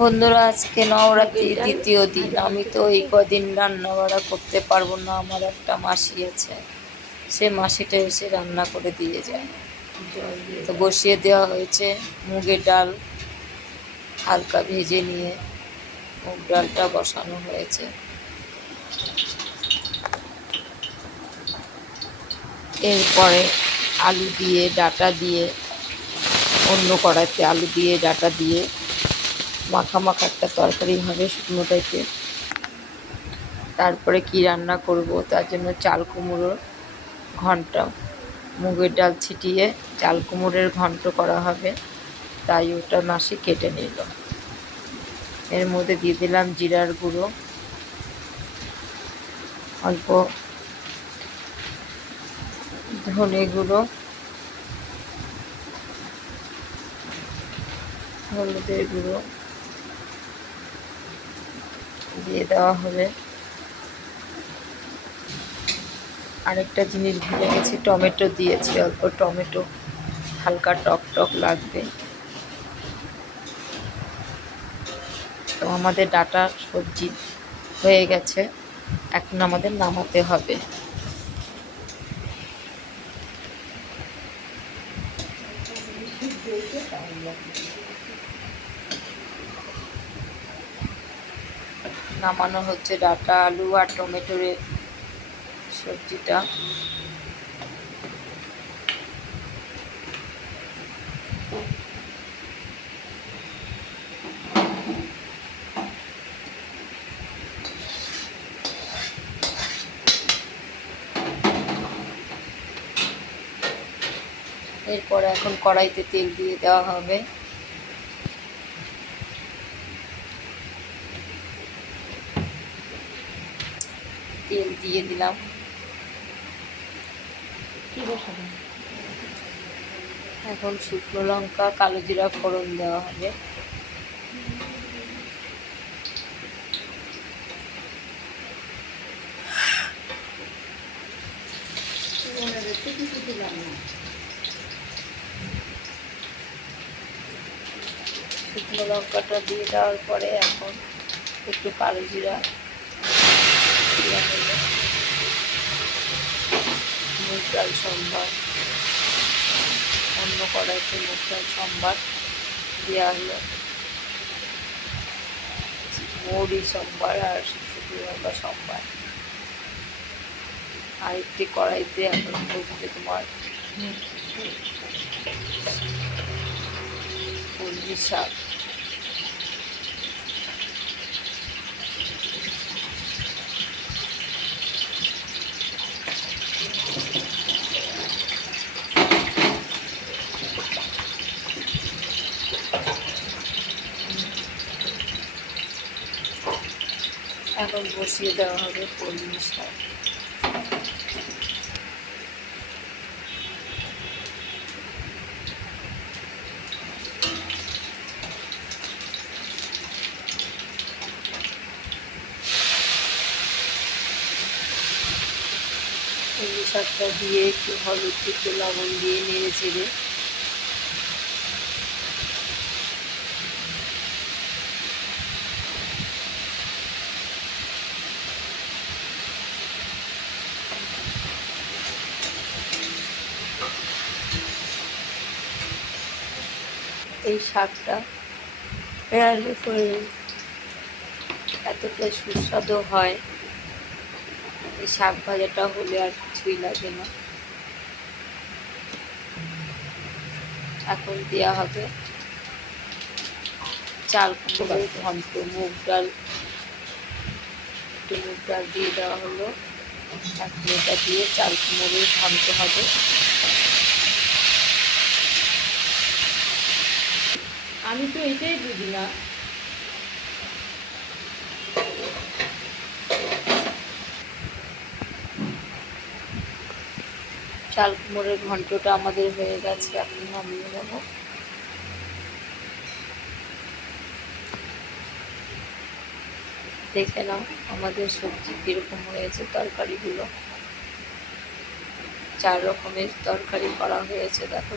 বন্ধুরা, আজকে নবরাত্রির দ্বিতীয় দিন। আমি তো এই কদিন রান্না বাড়া করতে পারবো না। আমার একটা মাসি আছে, সে মাসিটা এসে রান্না করে দিয়ে যায়। তো বসিয়ে দেওয়া হয়েছে মুগের ডাল, হালকা ভেজে নিয়ে মুগ ডালটা বসানো হয়েছে। এরপরে আলু দিয়ে ডাঁটা দিয়ে, অন্য কড়াইতে আলু দিয়ে ডাঁটা দিয়ে মাখা মাখা একটা তরকারি হবে শুকনো টাইপের। তারপরে কি রান্না করব, তার জন্য চাল কুমড়োর ঘন্ট, মুগের ডাল ছিটিয়ে চাল কুমড়োর ঘন্ট করা হবে, তাই ওটা মাসি কেটে নিল। এর মধ্যে দিয়ে দিলাম জিরার গুঁড়ো, অল্প ধনে গুঁড়ো, হলুদের গুঁড়ো দিয়ে দেওয়া হবে। আরেকটা জিনিস ভুলে গেছি, টমেটো দিয়েছি, অল্প টমেটো, হালকা টক টক লাগবে। তো আমাদের ডাঁটা সবজি হয়ে গেছে, এখন আমাদের নামাতে হবে। নামানো হচ্ছে ডাঁটা, আলু আর টমেটোর সবজিটা। এরপর এখন কড়াইতে তেল দিয়ে দেওয়া হবে। তেল দিয়ে দিলাম। এখন শুকনো লঙ্কা, কালো জিরা ফোড়ন দেওয়া হবে। শুকনো লঙ্কাটা দিয়ে দেওয়ার পরে এখন একটু কালো জিরা দেওয়া হলো। মুগ ডাল সম্বার, অন্য কড়াইতে মুগ ডাল সম্বার দেওয়া হলো, মৌরি সম্বার আর শুকনো লঙ্কা সম্বার। আরেকটি কড়াইতে এখন বসবে তোমার কলমি শাক। এখন বসিয়ে দেওয়া হবে কলমি শাক। কলমি শাকটা দিয়ে একটু হলুদ, একটু লবণ দিয়ে নেড়ে চেড়ে এই শাকটা রান্না করে এতটা সুস্বাদু হয়। এই শাক ভাজাটা হলে আর কিছুই লাগে না। এখন দেওয়া হবে চাল কুমড়োর ঘন্ট, মুগ ডাল, একটু মুগ ডাল দিয়ে দেওয়া হলো। এখন এটা দিয়ে চাল কুমড়োর ঘন্ট হবে। আমি তো এটাই বুঝি না, চাল কুমড়োর ঘন্টটা আমাদের হয়ে গেছে, এখন নামিয়ে নেব। দেখে নাও আমাদের সবজি কীরকম হয়েছে। তরকারিগুলো 4 রকমের তরকারি করা হয়েছে, দেখো।